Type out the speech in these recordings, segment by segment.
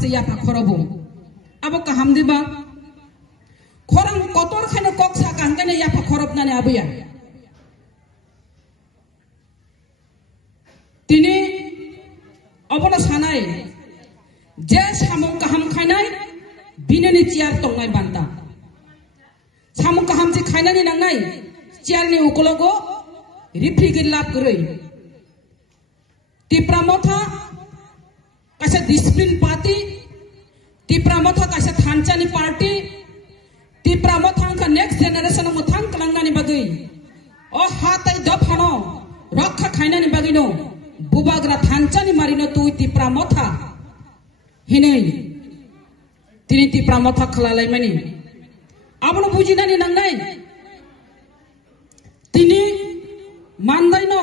masa yapa khorobo abo kaham diba khorang kotor khane kok sakan kane yapa khorob nane abuya tini abono sanai je samung kaham khainai binani ciar tongnai banta samung kaham ji khainani nangnai ciar ni ukologo rifrigir lap goroi tipramotha kaisa discipline party tipramotha kaisa thanchani party tipramotha ka next generation mo thang kalangani bagai o hatai dafano rakha khainani bagino bubagra thanchani marino tu tipramotha hinei tini tipramotha khalalai mani abono bujinani nangnai tini mandaino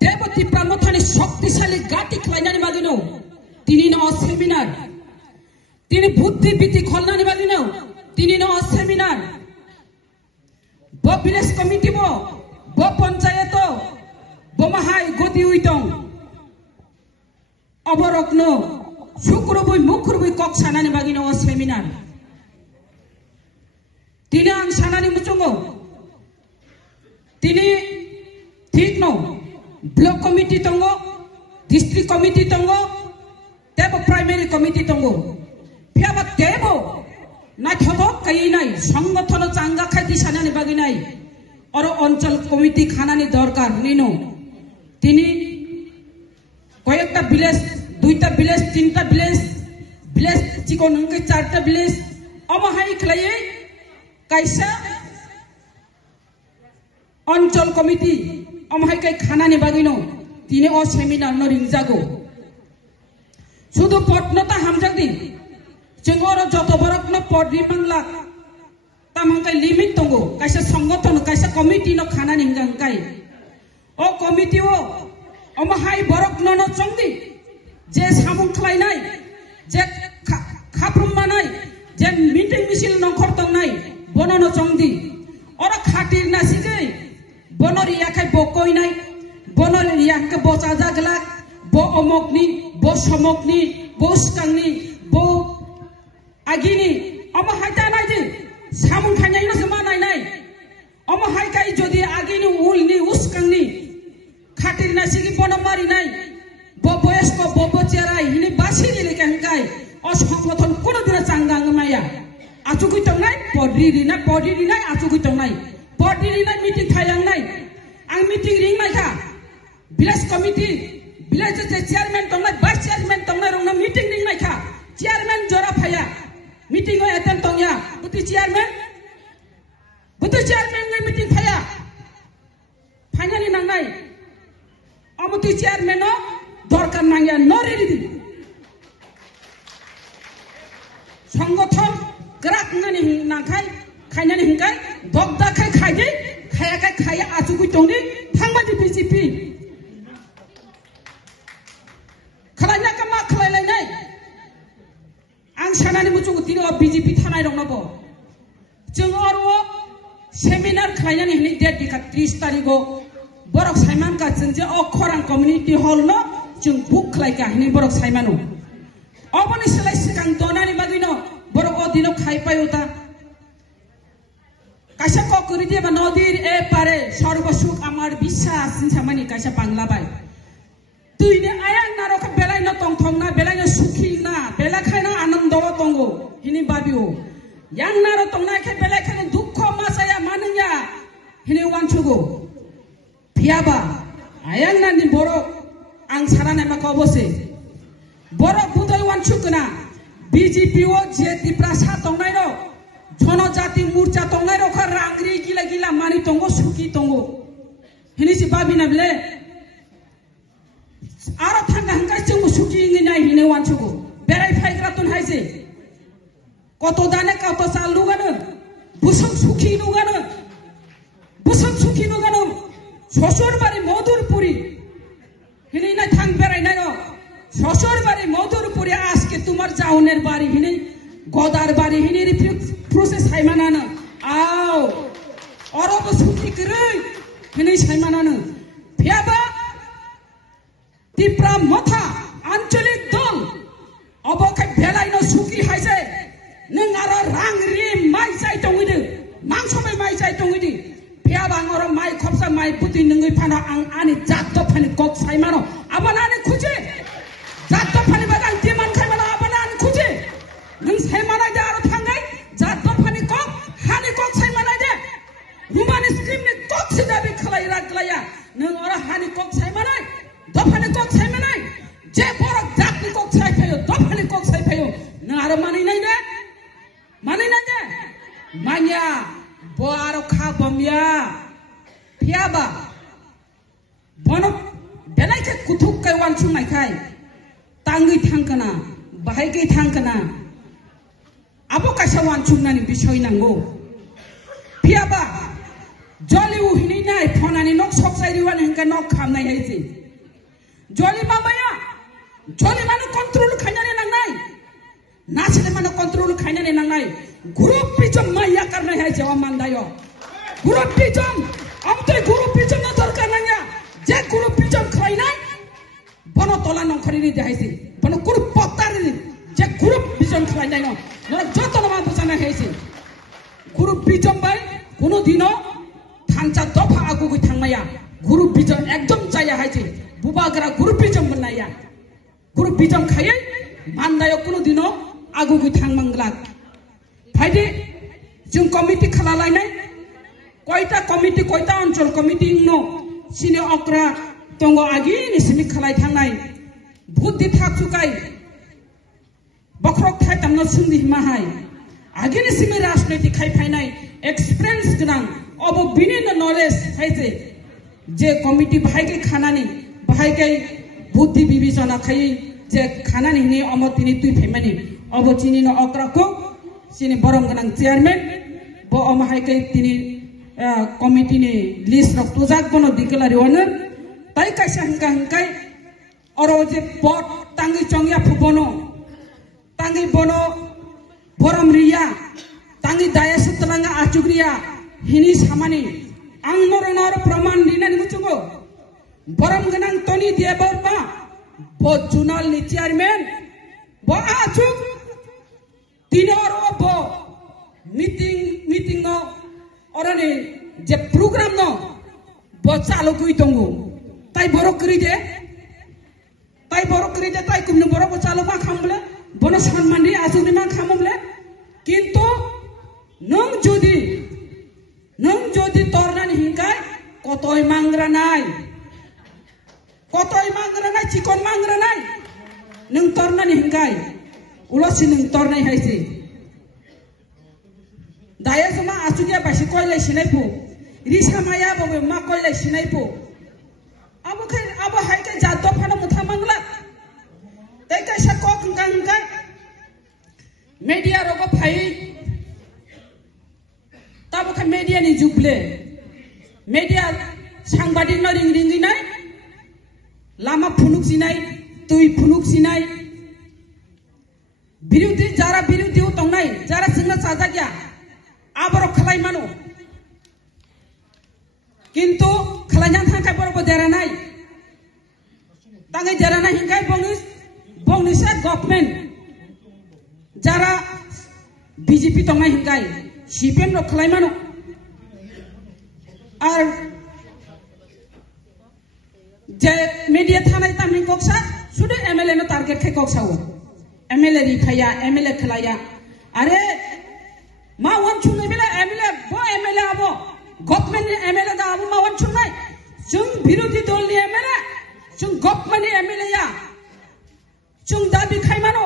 tebo tipramothani শক্তিশালী গাটি খাইনানি বাগিনো তিনি ন seminar তিনি বুদ্ধি বিতি খলনানি বাগিনো তিনি ন seminar ব village committee ব পঞ্চায়েত ব মাহাই গতি উইতং অবরগ্ন শুক্রবই মুখরবই কক সানানি বাগিনো সেমিনার তিনি আং সানানি মুচঙ্গো তিনি ঠিক ন ब्लॉक कमिटी तंगो डिस्ट्रिक्ट कमिटी तंगो तेबो प्राइमरी कमिटी तंगो फियाबा तेबो ना थदो कई नाई संगठन चांगा खाइति सानानि बागि नाई और अंचल कमिटी खानानि दरकार निनो तिनी कयेकटा विलेज दुईटा विलेज तीनटा विलेज चिकन अंके चारटा विलेज अमहाई खलायै काइसा अंचल committee अमहाय kai khanani bagino tini o seminar no ringjago sudu potnota hamjagdi jengoro joto borokno podri mangla tamangkai limit tongo kaisa সংগঠন kaisa committee no khanani hingangkai o committee o अमहाय borokno no chongdi je samung khlainai je khaprumanai je meeting misil no khortongnai bono no chongdi ora khatir na sigai bonor yakai bokoi nai bonor yak bo chaja glak bo omokni bo somokni bo skangni bo agini ama haita nai di samung khanai no sama nai nai ama hai kai jodi agini ulni uskangni khatir na sigi bonamari nai bo boyes ko bo cherai hini basiri le kai o সংগঠন kono dina changang maya achukui tongnai podri nai achukui tongnai Podiri na meeting thayang nai, ang meeting ring nai ka, village committee, village chairman tong nai, vice chairman tong nai rong na meeting ring nai ka, chairman jora phaya, meeting o attend tong ya, buti chairman nai meeting phaya, finally nang nai, amuti chairman o dorkar nang ya nori di, সংগঠন gerak nani nang kai. खायनानि हिंगाय दगदा खाय खायदि खायाखाय खाया आचुगुइ तंनि थांबादि BJP खालायना का मा खालायलायनाय आं सानानि मुचुगु तिनो BJP थानाय दंनाबो जों अरो seminar खालायनानि हिनि डेट दिखा 30 तारिखो बरक साइमान का जों जे अखरां कम्युनिटी हल न जों बुक खालायका हिनि बरक साइमानो अबनि सलाय सिगां दनानि बागिनो बरक अदिनो खाय पायोता kaisa kokuri dia ba nodir e pare sarvasuk amar biswas samani kaisa bangla bai tuine ayang naro ka belai no tongthong na belai no sukhi na bela khaina anando tongo hini babio yang naro tongna ke belai khaina dukho masaya mananya hini wanchugo phiaba ayang nani boro ang sarana ma kobose boro budai wanchukna BJP o je diprasa tongnai ro जनजाति मूर्चा तंगाय रखा रांग्री गिला गिला मानी तंगो सुकी तंगो हिनि सि बाबिना बले आरो थांगा हंगाय जों सुकी इंगि नाय हिने वानसुगो बेराय फायग्रा तन हायसे कत दाने कत साल लुगानो बुसम सुकी नुगानो ससुरबारी मधुरपुरी हिनि नाय थांग बेराय नाय नो ससुरबारी मधुरपुरी आजके तुम्हार जाउनेर बारी हिनि गोदार बारी हिनि process हायमानानो आव अरबो सुखि गरै हिनि सायमानानो फियाबा तिप्रा मथा आंचलिक दल अबखाय Mangsobai mai jai tongidi. Pia bang orang mai kopsa mai putih nengi pana ang ani jatuh pani kok sai mano. Abana ani kuje. Jatuh pani bagang timan kai mana abana ani kuje. Neng sai mana aja aro tanggai. Jatuh pani kok hani kok sai mana aja. Rumah ni skrim ni kok sudah bikalai raglaya. Neng orang hani kok sai mana. Dopani kok sai mana. Je borak jak ni kok sai payo. Dopani kok sai payo. Neng aro mani nai de. Mani nai de. Manya. Bo aro khabam ya. Piaba. Bono benai ke kuthuk kai wansung nai kai. Tangi thangkana. Bahai kai thangkana. Abo kaisa wansung nani bishoy nango. Piaba. Jolly uhini nai phonani nok sok sai riwan hengka nok kham nai haisi. Jolly mamaya. Jolly mano control khainani nang nai. Nasile mano control khainani nang nai. Grup pijam maya karna hai jawa mandayo. Grup pijam. Amte grup pijam na dorkar nanya. Je grup pijam khainai. Bono tola nong kharini jahaisi. Bono grup potar ni. Je grup pijam khainai no. Nora joto nama busana haisi. Grup pijam bai. Kuno dino. Thancha dofa aku kui thangmaya. Grup pijam ekdom jaya haisi. Bubagara grup pijam benaya. Grup pijam khayai. Mandayo kuno dino. Aku kui thangmanglak. Haide, jung komiti khalalai nai, koita komiti koita oncol komiti ingno, sini okra tongo agi ni sini khalai thangnai, buddhi thak sukai, bakrok thai tamno sungdi mahai, agi ni sini rajniti khai phainai, experience gnang, obo bini no knowledge haide, je komiti bahai ke khanani, bahai ke buddhi bibisana khai, je khanani ni omotini tui phemani, obo chini no okra ko sini borong ganang chairman bo omahai kai tini committee ni list rok tujak bono dikelari wana tai kaisa hangkai oro je bot tangi chongya phubono tangi bono borom riya tangi daya sutlanga achugriya hini samani ang noronor praman dinan muchugo borom ganang toni dia borba bo junal ni chairman bo achug Tinor opo meeting no orane je program no bocalo kui tongu tai borok kri je tai kumne borok bocalo ma khamble bono sanmandi asuni ma khamble kintu nong jodi tornan hingkai kotoi mangra nai chikon mangra nai nong tornan hingkai ulo sinung tornai haisi daya sama asugia basi koilai sinaipu risa maya bobe ma koilai sinaipu abo hai ke jatuh phana mutha mangla tai kaisa kok hangkai media rogo phai tabo kha media ni juble media sangbadik no ring nai lama phunuk sinai tui phunuk sinai বিরোধী যারা বিরোধী তংনাই যারা সিংনা চাজা গিয়া আবার খালাই মানো কিন্তু খালাইজান থাকাই বড় দেরা নাই তাঙ্গে দেরা নাই হিংকাই বংনিসা গভর্নমেন্ট যারা বিজেপি তংনাই হিংকাই সিপিএম র খালাই মানো আর যে মিডিয়া থানাই তামনি কক্সা শুধু এমএলএ নো টার্গেট খাই কক্সাও MLA rifaya, MLA khalaya. Are ma wan chungai bela MLA bo MLA abo government ni MLA da abo ma wan chungai. Jung birodhi dol ni MLA, jung government ni MLA ya. Jung dabi khai mano,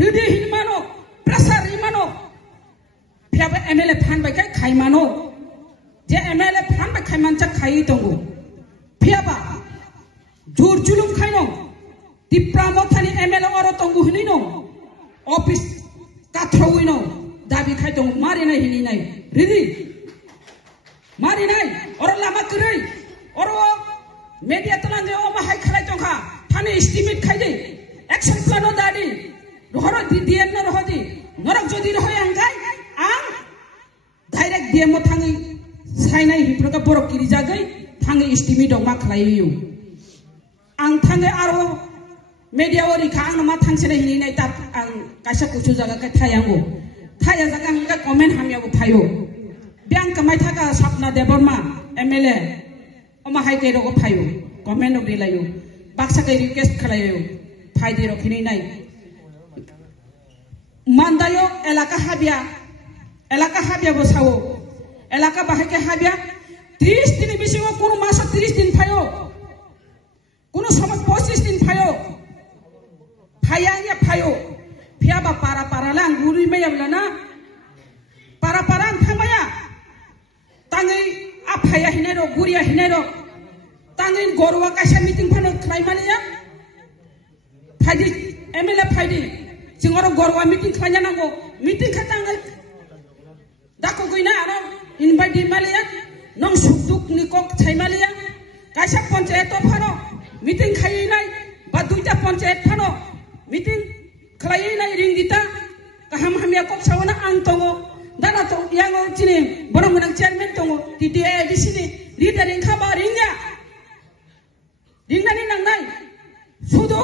ridi hin mano, prasar hi mano. Pia ba MLA phan ba kai khai mano. Je MLA phan ba khai mancha khai tongo. Pia ba jur julum khai no. Di pramothani MLA oro tongu hini no office kathrawi no dabi khai tong mari nai hini nai ridi mari nai oro lama krai oro media talan de o mahai khalai tong kha thani estimate khai dei action plan no dadi rohoro di dien no rohodi norok jodi rohoi angkai ang direct diem mo thangi sainai hiproka borok kiri jagai thangi estimate dong ma khalai yu ang thangi aro media ori khang nama thangse hini nai tap ang kaisa kuchu jaga ka thayango thaya jaga hangka comment hamya bu phayo biang kamai thaga sapna deborma MLA oma hai ke rogo phayo comment no bilayo baksa ke request khalayo phai di rokhini nai mandayo elaka habia bosawo elaka bahai ke habia 30 din bisingo kono masa 30 din phayo kono samaj 25 din phayo phayanya phayo phia ba para lang guri me yablana para thamaya tangai aphaya hinero guria hinero tangai gorwa kaisa meeting phano khlaimania phaidi MLA phaidi jingoro gorwa meeting khlanya nango meeting khatangai dako goina aro invite malia nong sukduk ni kok chaimalia kaisa panchayat phano meeting khainai ba duita panchayat phano meeting khlainai ring dita kaham hamya kok sawana angtongo dana to yango chini borong menang chairman tongo di dia di sini leader ring khaba ringnya ringnani nangnai sudo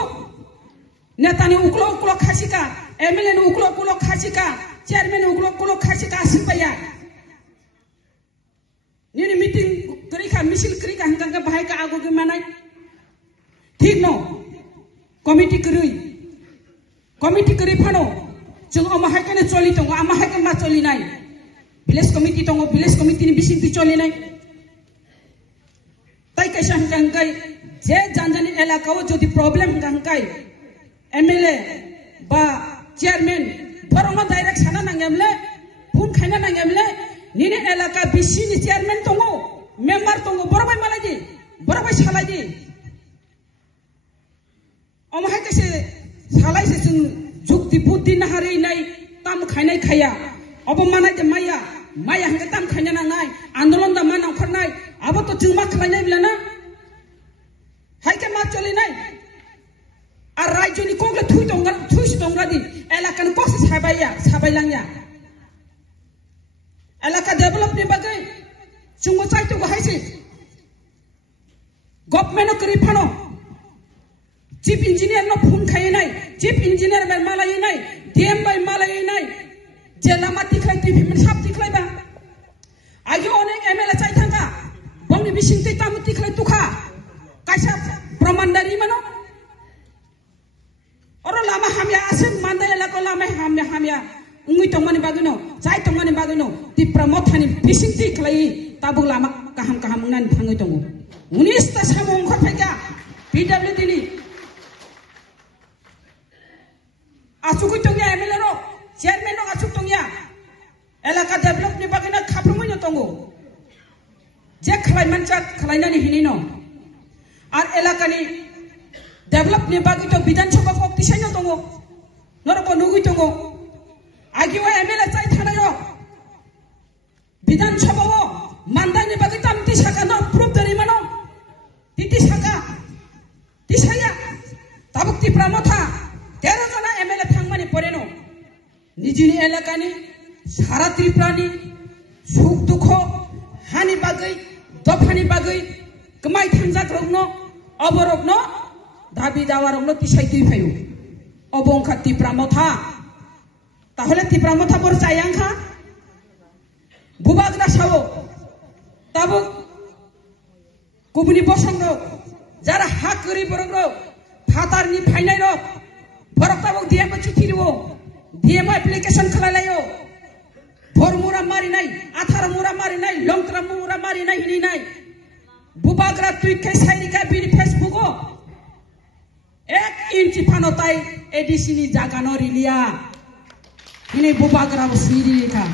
netani uklo khasika MLA ni uklo khasika chairman uklo khasika asipaya nini meeting kerika misil kerika hangga bahai ka ago gimana ठीक no committee keri phano jeng amahai kene choli tongo amahai ke ma choli nai village committee tongo village committee ni bising ti choli nai tai kaisa hangkai je janjani elakao jodi problem hangkai MLA ba chairman borong direct sana nangamle phun khaina nangamle nini elaka bisi ni chairman tongo member tongo borobai malaji borobai salaji amahai kese salai se jukti buddhi nahari nai tam khainai khaya abo manai je maya hangga tam khanya na ngai andolon da manang kharnai abo to jingma khlainai bilana hai ke ma choli nai ar rajoni kokle thui tonga di elakan kok sabailangya elaka develop ni bagai chungo chai to haisi government no kri phano chief engineer no phun khai nai chief engineer bai malai nai DM bai malai nai jela mati khai ti phim sap ti khai ba agi one MLA chai thanga bongni bising ti tam ti khai tu kha kaisa pramandari mano oro lama hamya asem mandai la ko lama hamya ungui tongmani bagino chai tongmani bagino ti pramothani bising ti khai tabu lama kaham nan thangai tongo 19 ta samong khothaika PWD ni asuk tongya MLA ro chairman ro asuk tongya elaka develop ni bagina khaprumo no tongo je khlai mancha khlainani hinino ar elaka ni develop ni bagito bidan sabha kok tisaino tongo norko nugui tongo agiwa MLA chai thanai ro bidan sabha o mandai ni bagita amti saka no proof dari mano titi saka tisaya tabukti pramotha 13 jana MLA thangmani poreno nijini elakani sara triprani suk dukho hani bagai dofani bagai kemai thangjak rogno oborogno dabi dawarogno tisai ti phayo obongkha ti pramotha tahole ti pramotha bor chayangkha bubagna sawo tabuk kubuni bosongno jara hakri borogno phatarni phainai ro borok tabuk DM chuti ribo DM application khalalayo formura mari nai athara mura mari nai longtra mura mari nai hini nai bubagra tui kai sairi ka bini Facebook o 1 inch phanotai edisini jaga no rilia hini bubagra bo siri ka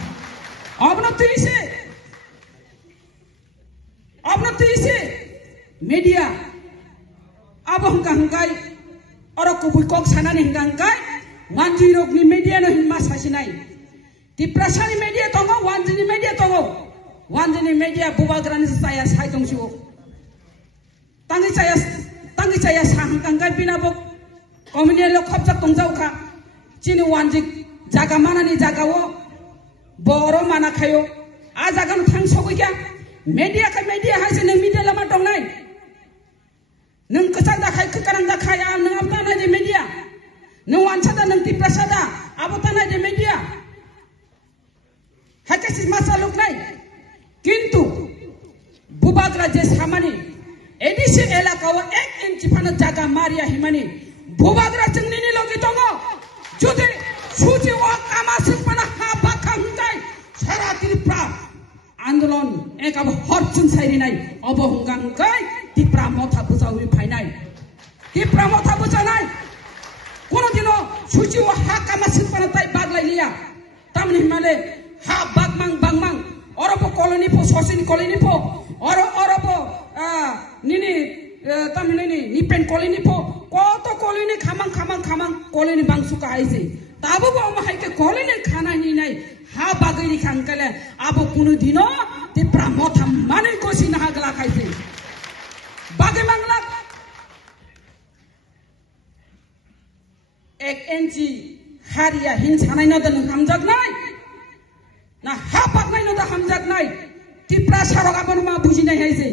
abna tuise media abo hangkai oro kubui kok sanani hangkai wanji rok ni media no hinma sasinai di prasani media tongo wanji ni media bubagrani saya sai tongsiwo tangi saya sahangkai binabok komune lo khapjak tongjau kha chini wanji jaga mana ni jaga wo boro mana khayo a jaga no thang sogoi kya media haise ne media lama tongnai nung kesan da khai kekarang da khai nung apna na media nung wansada nung ti prasada abotana je media hakesis masa luk nai जे सामानि एदिसे एलाकाव 1 inch फानो जागा मारिया हिमानि भुबाग्रा जोंनि लगे दङ जुदि सुजि वा कामासिक पाना हा बाखांगाय सारा त्रिपुरा आन्दोलन एकाब हरचुन साइरिनाय अब हंगांगाय त्रिपुरा मथा बुजावि फाइनाय त्रिपुरा मथा बुजानाय कोनो दिनो सुजि वा हा कामासिक पाना ताइ बागलाइलिया तामनि हिमाले हा बागमां अरब कॉलोनी पो सोसिन कॉलोनी पो अरब निनी तामिलनि निपेन कॉलोनी पो कत कॉलोनी खामां कॉलोनी बांसुका आइसे ताबो बो हाइके कॉलोनी खाना नि नाय हा बागैनि खांकले आबो कुनु दिनो त्रिपुरा मथा माने कोसि ना हागला खाइसे बागे मांगला 1 इंची हारिया हिन सानाय नदन हामजागनाय ना हा बागनाय नदा हामजागनाय त्रिपुरा सारगा बनमा बुजिनाय हाइसे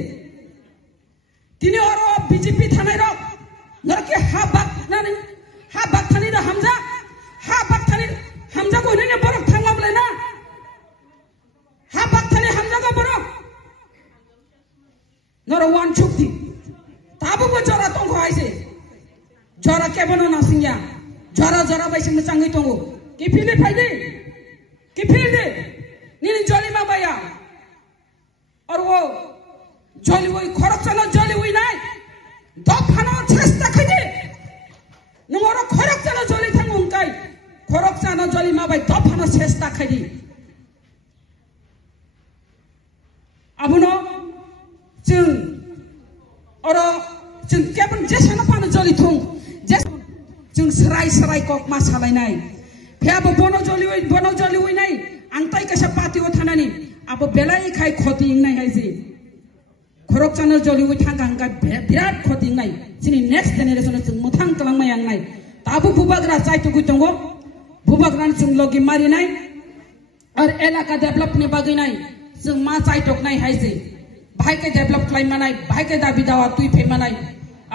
तिनी अरो बीजेपी थानाय रक नरके हा बागथानि दा हामजा हा बागथानि हामजा को नैने बरक थांलाबले ना हा बागथानि हामजा को बरक नर वान छुक्ति ताबो बो जरा तंग हाइसे जरा केबनो नासिंया जरा बाइसे मोजाङै दङ किफिले फाइदे किफिले निनि जलि माबाया और वो जलि वई खरकसाना जलि वई नाय दफाना चेष्टा खैदे नंगरो खरकसाना जलि थांगुंकाय खरकसाना जलि माबाय दफाना चेष्टा खैदे आबुनो जों और जों केबन जेसाना पानो जलि थुं जों सराय कक मा सालायनाय फेयाबो बनो जलि वई नाय आंताय कैसा पार्टीव थानानि अब बेलाय खाय खतिंनाय हायजे खरक जानो जलिवै थांगांगा बिराद खतिंनाय जोंनि नेक्स्ट जेनेरेशन जों मोथां खालामनाय आंनाय ताबो बुबाग्रा जायतुगु दङ बुबाग्रान जों लगे मारिनाय और एलाका डेभलपनि बागैनाय जों मा जायतकनाय हायजे भाइके डेभलप खालामनाय भाइके दाबि दावा तुइ फेमानाय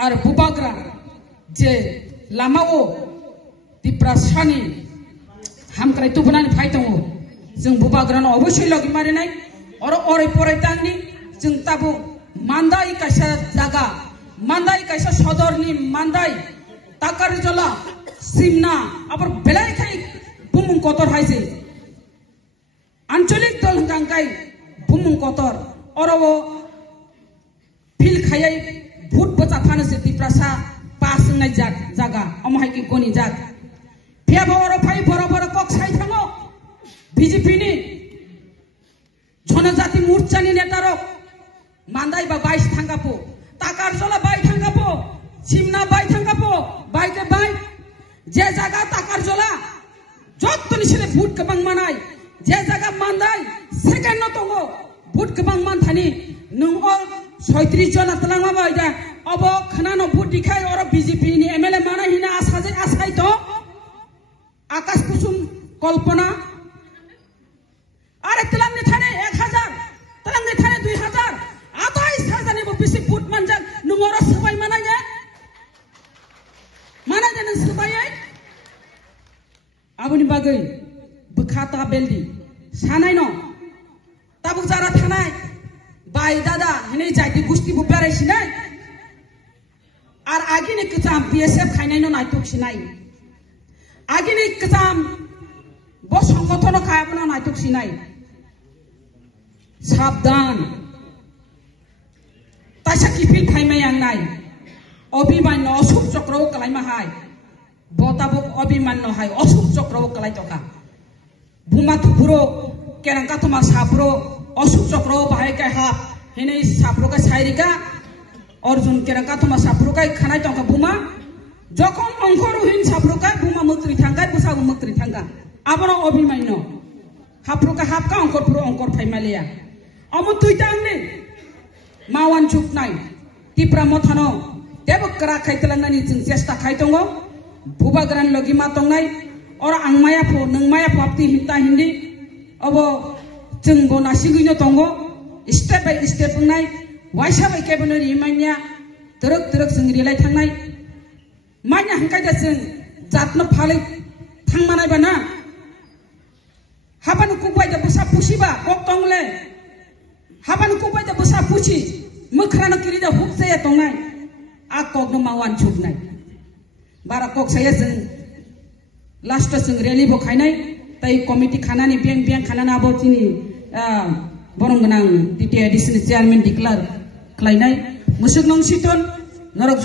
और बुबाग्रा जे लामाओ त्रिपुरा सानि हामक्राय तुबनानै फाय दङ जों बुबाग्रान अवश्य लगे मारिनाय और ओरै फरायतांनि जों ताबो मान्दाय कैसा जागा मान्दाय कैसा सदरनि मान्दाय ताकारजला सिमना आबर बेलाय खाय बुमुं कतर हायजे आंचलिक दल गांगाय बुमुं कतर और वो फिल खायै भूत बचा थानोसे त्रिपुरा पासनाय जागा अमहायकी गनि जाग फेबो और फाय बराबर कक साइ थाङो बीजेपी नि जनजाति मोर्चानि नेतारक मान्दाय बा 22 थांगापो ताकारजला 22 थांगापो सिमना 22 थांगापो बाइके बाइ जे जागा ताकारजला जत्तनि सिले भूत गोबां मानाय जे जागा मान्दाय सेकेन्ड न दङ भूत गोबां मानथानि नों 36 जना तलांमा बायदा अब खनानो भूत दिखाय और बीजेपी नि एमएलए माना हिना आसाय तो आकाश कुसुम कल्पना अरे तलांनि थाने 1000 तलांनि थाने 2000 28,000 नि बेसे भूत मानजान नोंरो सबाय मानाय नों सबायै आबुनि बागै बखाता बेलदि सानाय न ताबुक जारा थानाय बाय दादा हिनै जायति गुस्ति बु बेरायसिनाय आर आगिनि कजाम बीएसएफ खायनाय न नायतोकसिनाय आगिनि कजाम बो संगठन खायाबना नायतोकसिनाय साबधान तासा किफिल खायमाय आंनाय अभिमान्य अशोक चक्रव कलायमाहाय बताबो अभिमान्य हाय अशोक चक्रव कलाय तका बुमा थुपुरो केरांका थमा साप्रो अशोक चक्रव बाहाय काय हाप हिनै साप्रो का सायरिका अर्जुन केरांका थमा साप्रो काय खानाय तका बुमा जखन अंकरहिन साप्रो काय बुमा मुक्ति थांगा बुसाबो मुक्ति थांगा आबनो अभिमान्य हाप्रो का हाप का अंकर फाइमालिया अमु तुइतांनि मावान चुकनाय त्रिपुरा मथानो देबो करा खायतलांनानि जों चेष्टा खाय दङ बुबाग्रान लगी मा दंनाय और आंमाया फो नोंमाया फाप्ति हिंता हिंदी अब जों बनासिगैनो दङ स्टेप बाय स्टेप बुंनाय वाइसा बाय केबनो रिमाइनिया दरक जों रिलाय थांनाय माइना हंखायदा जों जातनो फालै थांमानायबा ना हाबानु कुबायदा बोसा पुसिबा कक दंले हाबानु कुबायदा बोसा पुसि mokrano kiri da huk saya tongnai a kok no mawan chuknai bara kok saya sing last sing rally bo khainai tai committee khanani beng khanana abo tini borong ganang titi edition chairman declare khlainai musuk nong siton norok